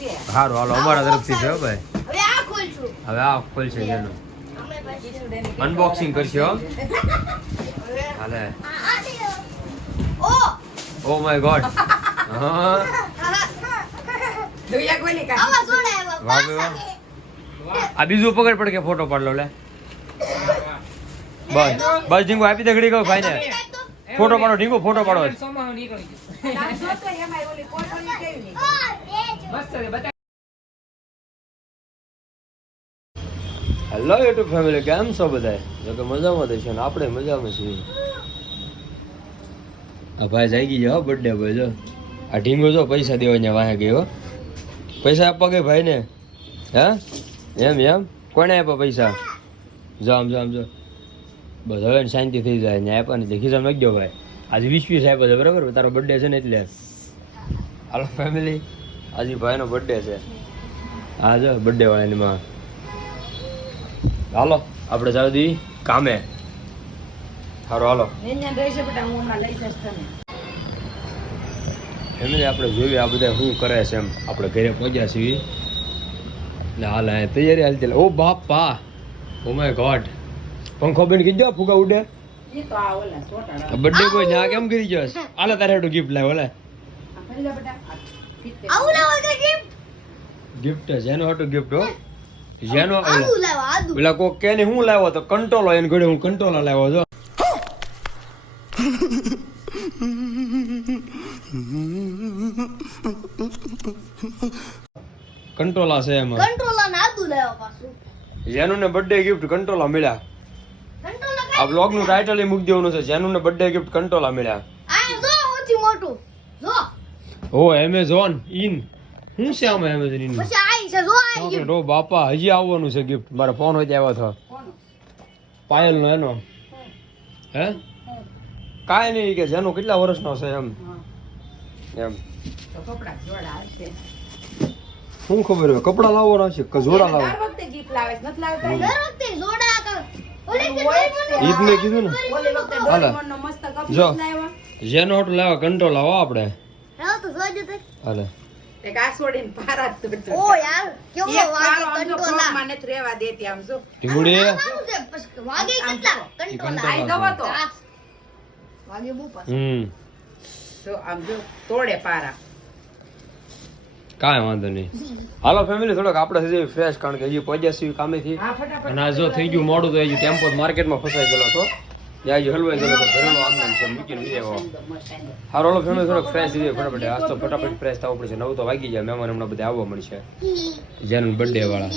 છે સારું હાલો અમારા તરફથી છે હો ભાઈ. હવે આ ખોલશું. હવે આ ખોલશે જેનું. અનબોક્સિંગ કરશો હો. હાલે. ઓ! ઓ માય ગોડ હા. આ બીજું પકડ પડ કે ફોટો પાડ લો લે. બસ. બસ ઢીંગો આપી દે ઘડી કહું ભાઈ ને ફોટો પાડો ઢીંગો ફોટો પાડો મસ્ત છે, બતાય. હેલો યુટ્યુબ ફેમિલી કેમ છો બધા જો કે મજામાં તો છે ને આપણે મજામાં છીએ. આ ભાઈ જાગી ગયો બર્થડે ભાઈ જો. આ ઢીંગો જો પૈસા દેવા ને વાહે ગયો પૈસા આપવા ગઈ ભાઈને? હા? એમ એમ? કોને આપ્યા પૈસા? જો આમ જો આમ જો. બસ હવે શાંતિ થઈ જાય ને આપ્યા નથી. ખિસ્સા નાખી દો ભાઈ. આજે વીસ વીસ આપ્યા છે બરાબર? તારો બર્થડે છે ને એટલે. હાલો ફેમિલી આજે ભાઈનો બર્થડે છે. હા જો બર્થડે વાળાની માં. હાલો આપણે જાવ દી કામે. સારું હાલો. ફેમિલી આપણે જોઈએ આ બધા શું કરે છે એમ. આપણે ઘરે પહોંચ્યા છીએ. ને હાલ આ તૈયારી ચાલે. ઓ બાપા. ઓ માય ગોડ પંખો બેન કીધો ફુગા ઉડે? ઈ તો આ ઓલા ચોટાડા. બર્થડે કોઈ ના કેમ કરી ગયો હાલે તારે ગિફ્ટ લાવ ઓલે. આવું લાવો કે ગિફ્ટ ગિફ્ટ જેનો હતું ગિફ્ટ હો. જેનો આદુ લાવો આદુ પેલા કોક કે ને હું લાવ્યો તો કંટ્રોલો એને ઘડે હું કંટ્રોલો લાવ્યો જો કંટ્રોલા છે એમાં. કંટ્રોલા ને આદુ લાવો પાછું. જેનું ને બર્થડે ગિફ્ટ કંટ્રોલા મળ્યા આ બ્લોગનું ટાઇટલ મૂકી દેવાનું છે. જેનું ને બર્થડે ગિફ્ટ કંટ્રોલા મળ્યા. આ જો ઓછી મોટું. જો. ઓ એમેઝોન ઇન શું છે આમાં એમેઝોન ઇન પછી આઈ છે જો આઈ ચોકલેટ ઓ બાપા હજી આવવાનું છે ગિફ્ટ મારા ફોન હોય આવ્યો હતો? પાયલ નો એનો. હે? કાંઈ નહીં કે જેનો કેટલા વર્ષનો છે એમ? એમ. તો કપડાં જોડા આવશે. શું ખબર હોય કપડા લાવવાના છે કે જોડા લાવવા લાવે જ. ઈદ ને કીધું ને? હાલે. જો. જેનો હોટલ લાવવા કંટ્રોલ લાવો આપણે. તો જોજો તે. હાલે. એક આ છોડીને પારા તોડતો. ઓ યાર કેવો વાગે પારો આમ જો કંટ્રોલા ફ્રોકમાં નથી રહેવા દેતી આમ જો. ટીંગુડી સારું છે પછી વાગે કેટલા? જો. આઈ જવો તો. વાગે બહુ પાછું. હમ. જો આમ જો તોડે પારા. કાંઈ વાંધો નહીં. હાલો ફેમિલી થોડોક આપણે હજી ફ્રેશ કારણ કે હજી પહોંચ્યા છીએ કામેથી. અને આ જો થઈ ગયું મોડું તો હજી ટેમ્પો માર્કેટમાં ફસાઈ ગયેલો હતો ત્યાં હજી હલવાઈ તો ઘરેનો આગમન છે, મૂકીને લઈ આવ્યો હારો હાલો ફેમિલી થોડોક ફ્રેશ થઈ ફટાફટ આજ તો ફટાફટ ફ્રેશ થવું પડશે, નવ તો વાગી જાય, મહેમાન હમણાં બધા આવવા મળશે. જેન બર્થડે વાળા.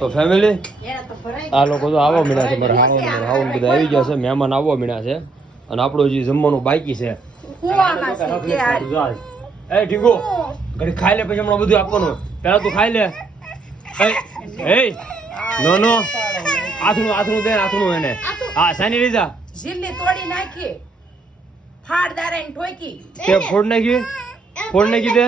તો ફેમિલી આ લોકો તો આવવા મળ્યા છે, મારા મારા હાવન બધા આવી ગયા છે, મહેમાન આવવા મળ્યા છે. અને આપણું જે જમવાનું બાકી છે. એ, ઢીંગો ઘડી ખાઈ લે, પછી હમણાં બધું આપવાનું. પેલા તું ખાઈ લે. એ, નો નો. આથણું આથણું દે આથણું એને. હા સાની રીઝા ઝીલી તોડી નાખી. ફાડ દારે ઠોકી તે ફોડ નાખી? ફોડ નાખી દે?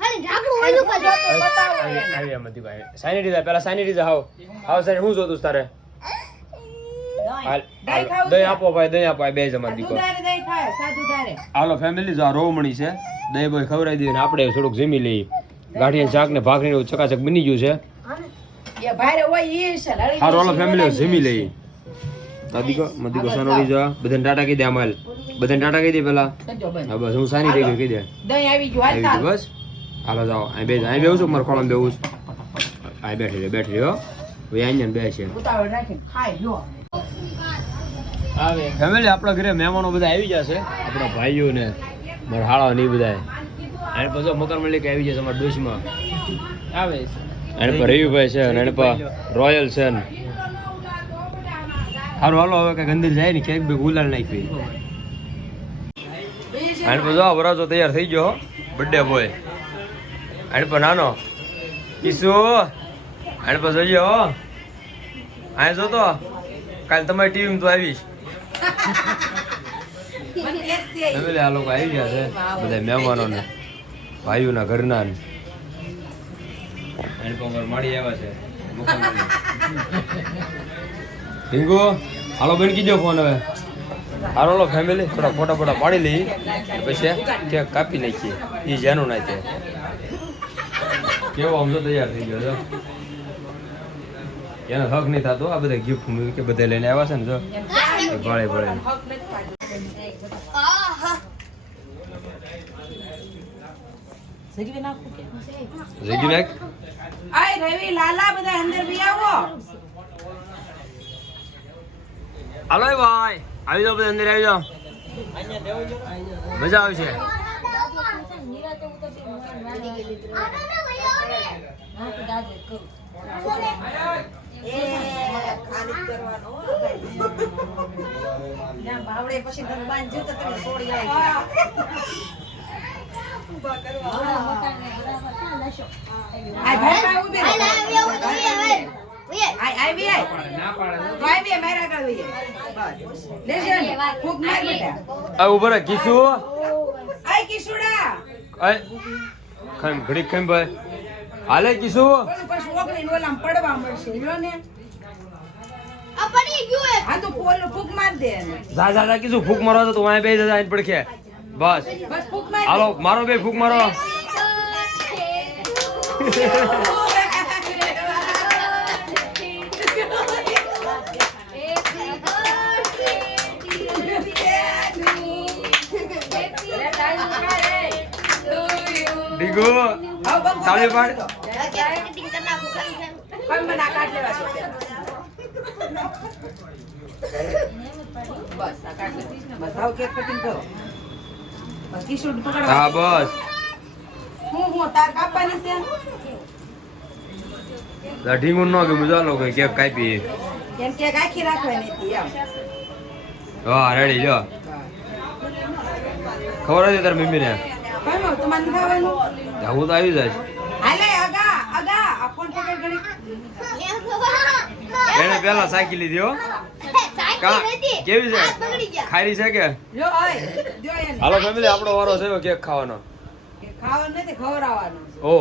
ખાલી ઢાંકણું ઓલું પર તો બતાવો. આવી એને. આવી ભાઈ સાની રીઝા પેલા સાની રીઝા હાવ. હાવ સાની હું જોતું તારે? હાલ દહીં? આપો ભાઈ દહીં આપો બે જમા દીકો. હાલો ફેમિલી જો આ રોવમણી છે દહીં ભાઈ ખવડાવી દઈએ આપણે થોડુંક જમી લઈએ. ગાંઠિયા શાક ને ભાખરી ને એવું ચકાચક બની ગયું છે. એ ભારે હોય ઈ છે હારો હાલો ફેમિલી જમી લઈએ દાદીકો મદીકો સાનોડી જા. બધાને ટાટા કહી દે અમાલ બધાને ટાટા કહી દે પેલા. હા બસ હું સાની ગઈ કહી દે. દહીં આવી ગયું હાલ બસ. હાલો જાઓ. અહીં બે અહીં બેવું છું મારે બેવું છું. અહીં બેઠી રહે બેઠી રહ્યો હવે અહીંયા બે છે ઉતાવળ રાખીને ખાઈ લો ફેમિલી આપણા ઘરે મહેમાનો બધા આવી જશે. આપણા ભાઈઓ ને મારા હાળા ને એ બધા અને પછી મકર મલિક આવી જશે અમારા ડોશમાં. આવે. એને પર રવિભાઈ છે અને એને પર રોયલ છે ને સારું હાલો હવે કઈ ગંદી જાય ને કેક બી ગુલાલ નાખી. અને પછી જો વરાજો તૈયાર થઈ ગયો બર્થડે બોય અને પર નાનો ઈસુ અને પછી જોઈએ હો. આ જોતો કાલ તમારી ટીમ તો આવીશ. આ લોકો આવી ગયા છે બધા મહેમાનો ને ભાઈઓના ઘરના ને એને પગર મળી આવ્યા છે. ઢીંગુ હાલો બેન કીજો ફોન હવે. હાલો લો ફેમિલી થોડા ફોટા ફોટા પાડી લઈ. પછી કેક કાપી નાખીએ. એ જેનું ના છે કેવો આમ તો તૈયાર થઈ ગયો છો એનો હક નહીં થતો આ બધા ગિફ્ટ કે બધા લઈને આવ્યા છે ને જો. ભાળે ભાળે. જગવી નાખું કે? જગી નાખ. આય રવિ લાલા બધા અંદર બી આવો. હાલો ભાઈ આવી જાઓ બધા અંદર આવી જાઓ. મજા આવશે આય ભાઈ ભાઈ ઊભી તમે છોડી આવી આવો તો એ હવે તો માર બેટા. આ ઊભો રહે કીસુ આય કિશુડા આય. ખામ ઘડીક ખામ ભાઈ. હાલે ઓલામાં પડવા મળશે. આ પડી ગયું એક. આ તો ઓલું માર દે જા જા જા ફૂક મારો તો તું પડખે. બસ. હાલો મારો બે ફૂક મારો ડીગુ તાળી પાડ. બસ આ કાઢ બસ આવ કેક કટિંગ કરો પકડવા હા બસ. હું હું તાર કાપવાની છે. ઢીંગુ ન ગયું ચાલો કઈ કેક કાપી એમ કેક આખી રાખવાની હતી એમ. હા રેડી જો. ખબર હતી તારી તમારે ખાવાનું. હું તો આવી જાય હાલે અગા અગા આ પકડ ઘડી એને પેલા સાકી લીધી હો. કા? કેવી છે? ખારી છે કે? હાલો ફેમિલી આપણો વારો છે કેક ખાવાનો? કે ખાવાનું નથી ખવડાવવાનું ઓ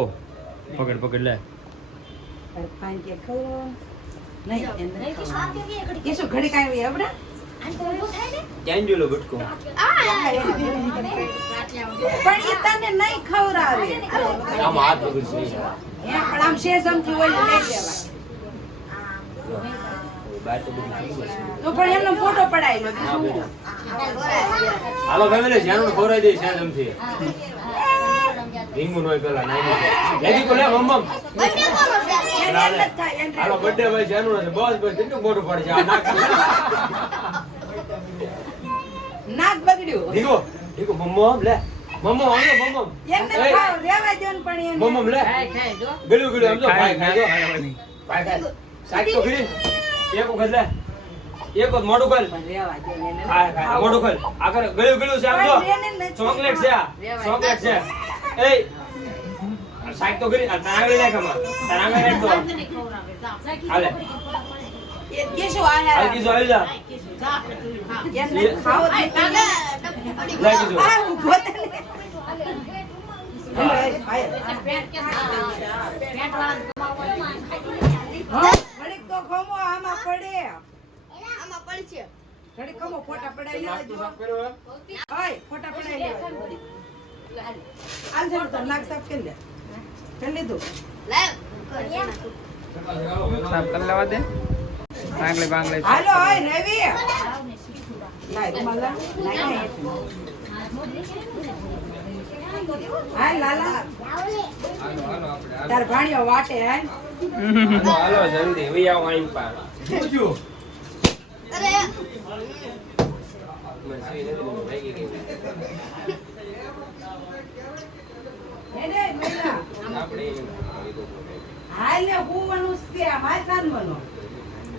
પકડ પકડ લે. કિશોર ઘડી કાંઈ હોય લઈ તો બધું ફ્રી હોય તો પણ એમનો ફોટો પડાયેલો બીજું હાલો ફેમિલી જ્યાંનું ખોરાઈ દે સેજમથી રીંગુ હોય પેલા નાઈ લેડી કોલે મમ્મ જ હાલો બર્થડે ભાઈ જ્યાંનું નથી બસ બસ કેટલું મોટું પડશે આ નાક નાક બગડ્યું. દીકો દીકો મમ્મ લે. મમ્મ આવો મમ્મ એમને ખાવ રેવા દો પણ એને. મમ્મો લે. ગળ્યું ગળ્યું આમ જો ખાય ખાય જો. ખાય ખાય સાઈડ તો ગળી એક વખત લે. એક વખત મોઢું ખોલ. ખાય મોઢું ખોલ. આગળ ગળ્યું ગળ્યું છે આમ જો. ચોકલેટ છે આ. ચોકલેટ છે. એ. સાઈડ તો કરી તારા આગળ નાખ આમાં. તારા આગળ નાખ તો. હાલે આ હાલ યાર? કીધું આવી જા એમને ખાવ જ નહીં. કાકા, ડબ્બી પડી લે ગઈ. કીધું આ ઊભો થા ને. હેલો, એ, આય. હા, ઘડીક તો ખમો આમાં પડે આમાં પડશે. ઘડીક ખમો ફોટા પડાવી લેજો ઓય ફોટા પડાવી લેજો દો ઘડીક. તો નાક સાફ કરી લે. કરી લીધું. સાફ કરી લેવા દે. બાંગલે બાંગલે હાલો ઓય રવિ. હાય લાલા. તાર ભાણિયો વાટે હાય. હાલો જલ્દી વી આવો અહીં હાલ ને હુવાનું છે આ માથાન બનો.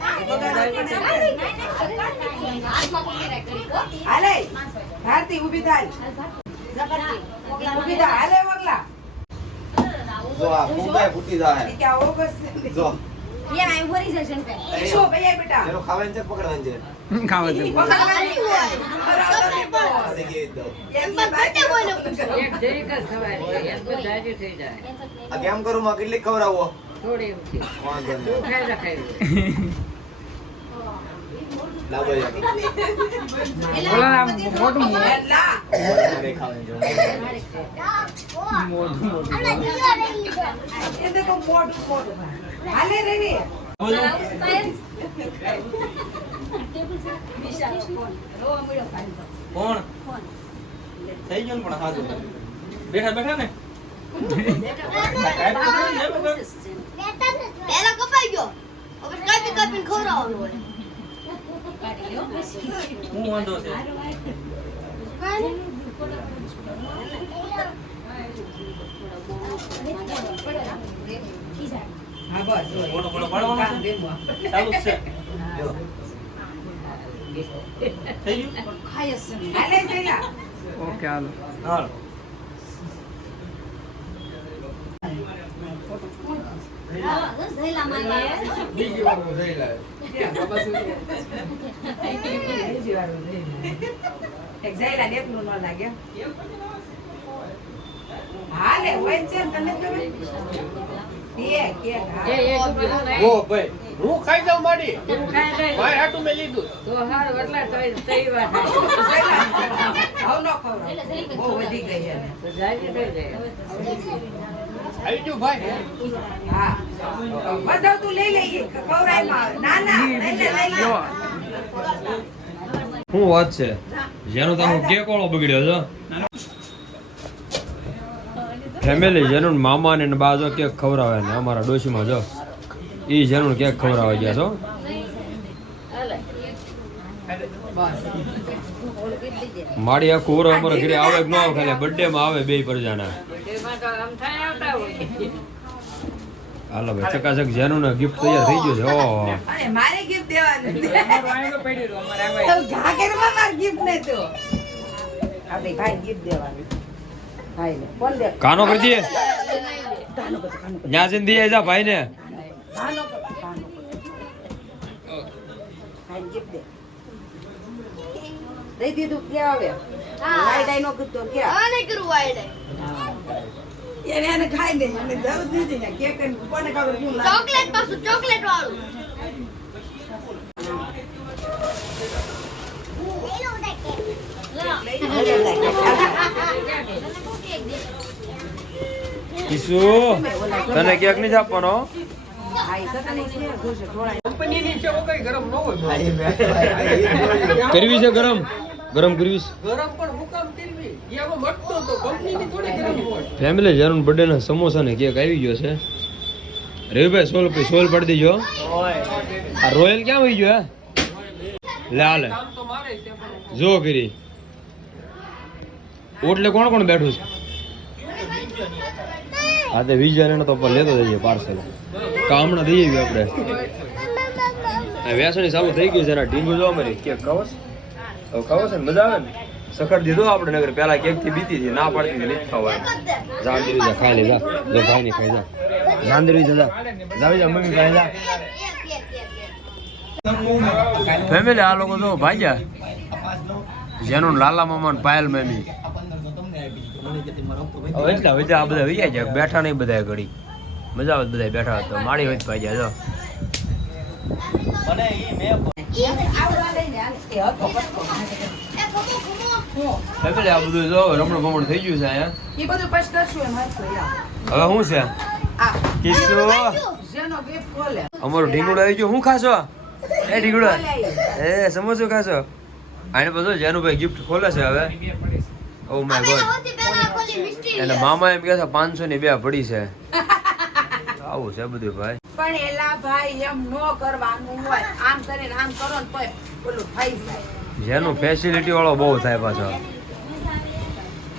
આવે. હાલે ભારતી ઊભી થાય. ઊભી થાય. હાલે વગલા. જો આ ફૂંકાય ફૂટી જાય કે આ ઓગસ્ટ જો. યા, ઊભો શું ભૈયા બેટા? ખાવાની છે પકડવાની છે? પકડવાની. બરાબર. એક જરીક જ ખવાય. થઈ જાય. આ કેમ કરું? માં કેટલી થોડી વાંધો નહીં. ખાઈ લે ખાઈ લે. લાવો યાર. એલા. મારે ખાવાની છે. એ દેખો મોઢું મોઢું હાલે રેવી કોણ? થઈ ગયું પણ સારું બેઠા બેઠા ને? પહેલા કપાઈ ગયો. હવે કાપી કાપીને હોય. હું વાંધો છે હા બસ મોટો મોટો પાડવાનો છે ચાલુ જ છે જો. થઈ ગયું હાલે જઈલા હાલ એક જઈલા ને એકલું ન લાગે હાલે હોય છે ન લાગે ખબર કે કે એ હા બધું ઓ ભાઈ હું ખાઈ જાઉં માડી? તું ખાઈ લે મારે હાટું મેં લીધું. તો હારું એટલે તો તઈ ન બહુ વધી ગઈ તો આવી ભાઈ. હા. બધા લઈ લઈએ ખવડાયમાં ના ના લઈ લે લઈ લે. શું વાત છે? જેનો તમે કે વાળો બગડ્યો છે? ફેમિલી જેનું મામા ને બાજો કેક ખવડાવે ને અમારા ડોશીમાં જો. એ જેનું કેક ખવરાવે ગયા છો? માડી આ આખું ઓરો અમારા ઘરે આવે કે ન આવે ખાલી બર્થડે માં આવે બે પરજાના એમાં તો આમ થાય આવતા હોય હાલો ભાઈ ચકાચક જેનું ને ગિફ્ટ તૈયાર થઈ ગયું છે. ઓ અરે મારે ગિફ્ટ દેવાનું તો જાગરમાં માર ગિફ્ટ ને તો. આપણે ભાઈ ગિફ્ટ દેવાનું ભાઈ ને કોણ દે. કાનો કરી દઈએ કાનો કર કાનો ન્યા ત્યાં જઈને જા ભાઈ ને. કાનો કાનો ભાઈ ગિફ્ટ દે. દઈ દીધું કે આવે? લાઈ ડાઈ નો કીધો કે આ નહીં કરું વાયડે એને એને ખાઈ દે અને દઉં દીધી ને. કેક કોને ખબર શું લાગે ચોકલેટ પાછું ચોકલેટ વાળું. ઈસુ તને કેક નહીં આપવાનો? કરવી છે ગરમ? ગરમ કરવી ગરમ પણ મુકામ તેલવી એમાં મટતો તો કંપનીની થોડી ગરમ હોય. ફેમિલી જેનું બર્થડે ના સમોસા ને કેક આવી ગયો છે. રવિભાઈ સોલ સોલ પડી દેજો. આ રોયલ ક્યાં આવી ગયો હે? લાલ જો કરી. ઓટલે કોણ કોણ બેઠું છે? હા તે વિજય તો પર લેતો જઈએ પાર્સલ કામણા દઈએ આપણે? આ વેસણી ચાલુ થઈ ગયું છે એના જોવા જો કે કેક ખાવસ છે ને મજા આવે ને? સખડ દીધો આપણે નગર પેલા કેકથી બીતી હતી ના પાડતી હતી નથી ખાવા જાંદરી જા ખાઈ લે જા. જો ભાઈ ને ખાઈ જા. જાંદરી જા જાવી જા મમ્મી ખાઈ જા. ફેમિલી આ લોકો જો ભાગ્યા. જેનું લાલા મામા ને પાયલ મેમી. હવે એટલા હવે આ બધા વૈયા છે બેઠા નહીં બધા ઘડી. મજા આવે બધા બેઠા હોય તો માળી હોય ભાઈ જો. મને ફેમિલી આ બધું જો રમણ ભમણ થઈ ગયું છે અહીંયા. ઈ બધું પછી કરશું એમ હવે શું છે? કિસ્સો? અમારું ઢીંગડું આવી ગયું. શું ખાશો? એ ઢીંગુડો. એ સમોસું ખાશો? આને બધું જેનુભાઈ ગિફ્ટ ખોલે છે હવે. ઓ માય ગોડ એટલે મામા એમ કહે છે પાંચસો ની બે પડી છે. આવું છે બધું ભાઈ? પણ એલા ભાઈ એમ નો કરવાનું હોય. આમ કરીને આમ કરો ને તોય ઓલું થઈ જાય. જેનું ફેસિલિટી વાળો બહુ થાય પાછો.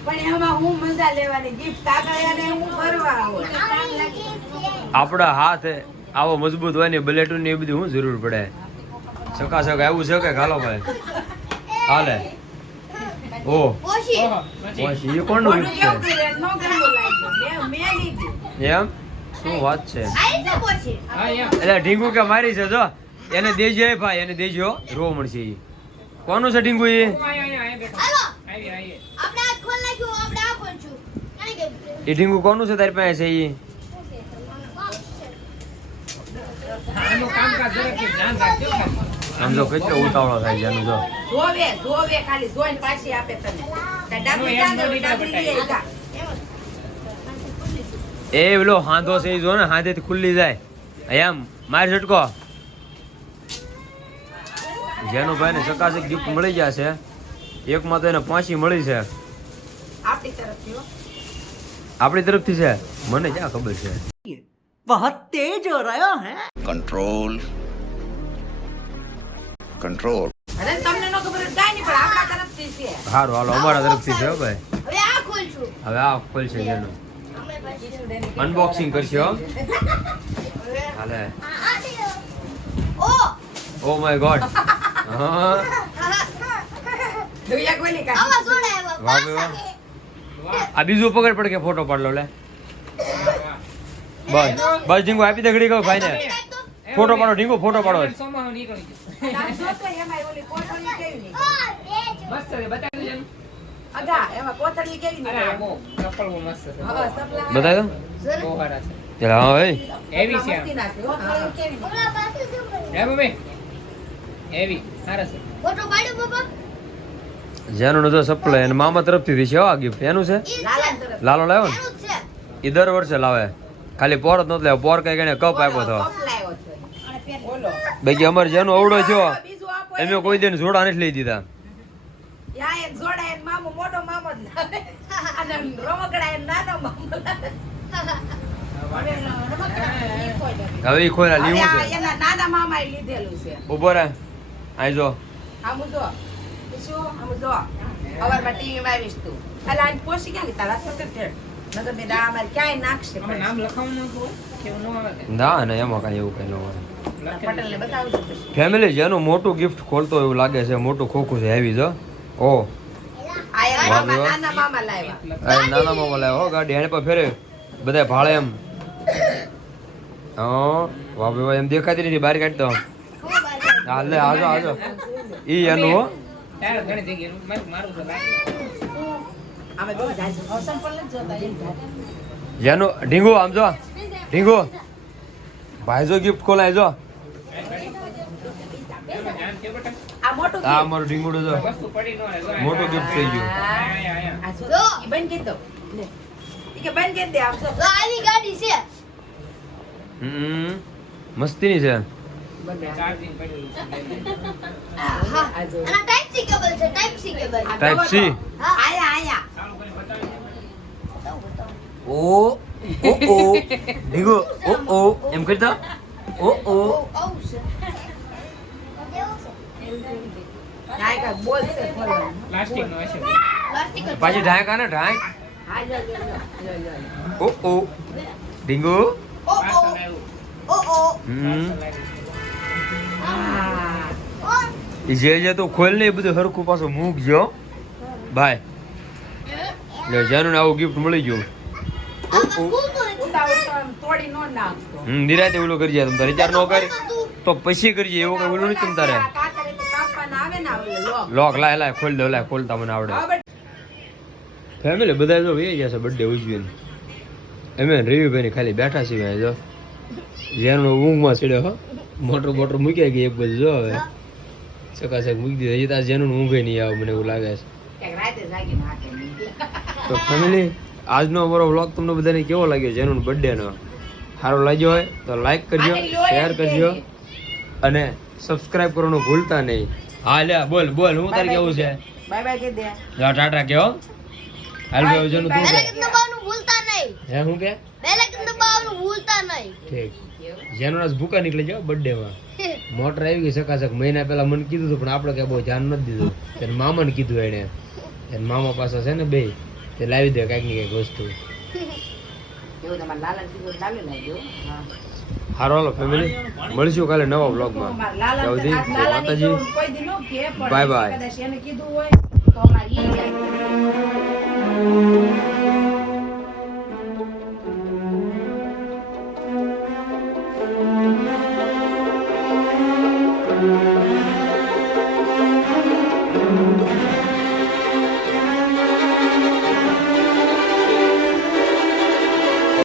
પણ એમાં હું મજા લેવાની? ગિફ્ટ આગળ એને હું કરવા હોય આપણા હાથ આવો મજબૂત હોય ને બલેટું ની એ બધી શું જરૂર પડે? સકા સકા એવું છે કે ખાલો ભાઈ? હાલે. ઓ. ઓશી બસ એ કોણનું લીધું. છે એમ? શું વાત છે? આઈ છે ઓશી હા, એમ. એટલે ઢીંગુ કે મારી છે જો. એને દેજો એ ભાઈ એને દેજો. રો મળશે એ કોનું છે ઢીંગુ ગયું એ ઢીંગુ કોનું છે તારી પાસે છે એ આનું કામકાજ ઝડપથી ધ્યાન રાખજો. ખાલી. આમ જો કેટલો ઉતાવળો થાય છે એનું જો. જોવે જોવે ખાલી જોઈને પાછી આપે તને તે ડાબલી એમ જાગે, બની ના ડાબલી બતાય. લઈ જા. એ પેલો હાંધો છે જો ને હાથેથી ખુલ્લી જાય. એમ માર ઝટકો જેનું ભાઈ ને સકાશે ગિફ્ટ મળી જશે એકમાં તો એને પાંચી મળી છે. આપણી તરફથી હો. છે? મને ક્યાં ખબર છે? કંટ્રોલ કંટ્રોલ અરે તમને નો ખબર કાઈ નહીં, પણ આપણા તરફથી છે. હારું હાલો અમારા તરફથી છે હો ભાઈ. હવે આ ખોલશું. હવે આ ખોલ છે પછી અનબોક્સિંગ કરશે હો હાલે આ આ દે. ઓ ઓ માય ગોડ હા દુનિયા ખોલી કાઢી. આવા સોડા આવ્યા વાહ ભાઈ વાહ. આ બીજું પકડ પડ કે ફોટો પાડ લો લે બસ બસ ઢીંગુ આપી દે ઘડી કહું ભાઈ ને ફોટો પાડો ઢીંગુ ફોટો પાડો સોમાહો નીકળી ગયો. આમ જો તો એમાંય ઓલી કોથળી કેવી નીકળી. મસ્ત છે, બતાવી દેજો. અગા, એમાં કોથળી કેવી નીકળી. મસ્ત છે. હા, સપલા. બતાવી દો બહુ છે. ચાલ હા ભાઈ એવી છે હો. કોથળી કેવી નીકળી. ઓલા પાસે જો હે મમ્મી? એવી સારા છે ફોટો પાડ્યો બાબા જેનું તો સપ્લાય અને મામા તરફથી થી છે આ ગિફ્ટ એનું છે. લાલો લાવ્યો ને એ દર વર્ષે લાવે ખાલી પોર જ નતો લાવ્યો પોર કઈ કઈ કપ આપ્યો હતો. ઓલો. બાકી અમારે જેનો અવડો થયો એમ કોઈ દિન જોડા નથી લઈ દીધા યા એક જોડા એક મામો મોટો મામો જ લાવે. અને રમકડા એ નાનો મામો લાવે. હવે એ ખોરા લીવું છે. એના નાના મામાએ લીધેલું છે. ઊભો રે આઈ જો. આમ જો. શું? આમ જો. સવારમાં ટીવીમાં આવીશ તું. એટલે આને પોસી ક્યાં તારા સતત ઠેઠ નકર મેં અમારે ક્યાંય નાખશે આમાં નામ લખાવવાનું હતું કેવું ન આવે કે? ના એમાં કઈ એવું કઈ ન હોય. પટેલને બતાવજો પછી. ફેમિલી જેનું મોટું ગિફ્ટ ખોલતો એવું લાગે છે મોટું ખોખું છે હેવી જો ઓ આ એના વાહ, મામા વાહ. નાના મામા લાવ્યા. હો ગાડી એને પર ફેરે બધા ભાળે એમ. હા વાહ એમ દેખાતી નથી બહાર કાઢતો હાલ લે આજો આજો ઈ એનું હો. જેનું ઢીંગુ આમ જો ઢીંગુ. ભાઈ જો ગિફ્ટ ખોલાય જો ધ્યાન છે બેટા? આ મોટું આ અમારું ઢીંગુડું જો. વસ્તુ પડી ન રહે. મોટું ગિફ્ટ થઈ ગયું. આ. જો. ઈ બંધ કે દો. લે. ઈ કે બંધ કે દે આમ તો. આવી ગાડી છે. હમ. મસ્તીની છે. ટાઈપ સી કેબલ છે ટાઈપ સી કેબલ આ Type જવો C. તો. આયા આયા. ચાલુ કરીને બતાવી દે. ઓ ઓ ઓ. ઢીંગુ ઓ ઓ. એમ કરતા ઓ ઓ ઓ આવું છે કેવું છે આ કાંઈક બોલશે ખોલવાનું. પ્લાસ્ટિકનો હશે. પ્લાસ્ટિક જ પાછી ઢાંક ને ઢાંક. ઓ ઓ. ઈ જે જે તું ખોલ ને એ બધું હરખું પાછું મૂક જો. ભાઈ લે જાનું ને આવું ગિફ્ટ મળી ગયું. હમ નિરાતે ઓલું કરજે તમ તારે વિચાર નો કરી. તો પછી કરજે એવું કઈ ઓલું નથી તારે. લોક. લાય લાય ખોલ દો લાય ખોલતા મને આવડે. ફેમિલી બધા જો વહી ગયા છે બર્થડે ઉજવીને. અમે રવિભાઈ ખાલી બેઠા છીએ જો. જેનું ઊંઘમાં ચડ્યો હો. મોટર બોટર મૂક્યા ગઈ એક બાજુ જો હવે. સકાસક મૂકી દીધા. હજી તાર જેનું ઊંઘે નહીં આવે મને એવું લાગે છે. તો ફેમિલી આજનો અમારો વ્લોગ તમને બધાને કેવો લાગ્યો? જેનું બર્થડે નો. સારો લાગ્યો હોય તો લાઈક કરજો શેર કરજો. અને સબસ્ક્રાઇબ કરવાનું ભૂલતા નહીં. હા લે બોલ બોલ હું તારે કેવું છે? બાય બાય કે દે જા ટાટા કેવો હાલ ભાઈ વજન તું કે દબાવવાનું ભૂલતા નહીં. હે હું કે? બેલ આઇકન દબાવવાનું ભૂલતા નહીં. ઠીક. જેનો રસ ભૂકા નીકળી જાવ બર્થડે માં મોટર આવી ગઈ સકાસક. મહિના પહેલા મને કીધું હતું પણ આપણે કે બહુ ધ્યાન નથી દીધું. તેને મામાને કીધું એણે એને મામા પાસે છે ને બે તે લાવી દે કાંઈક ને કાંઈક વસ્તુ. એવું તમારે લાલન કીધું લાવી લાવજો હા. હારો હાલો ફેમિલી મળીશું કાલે નવા બ્લોગમાં માતાજી. તો કોઈ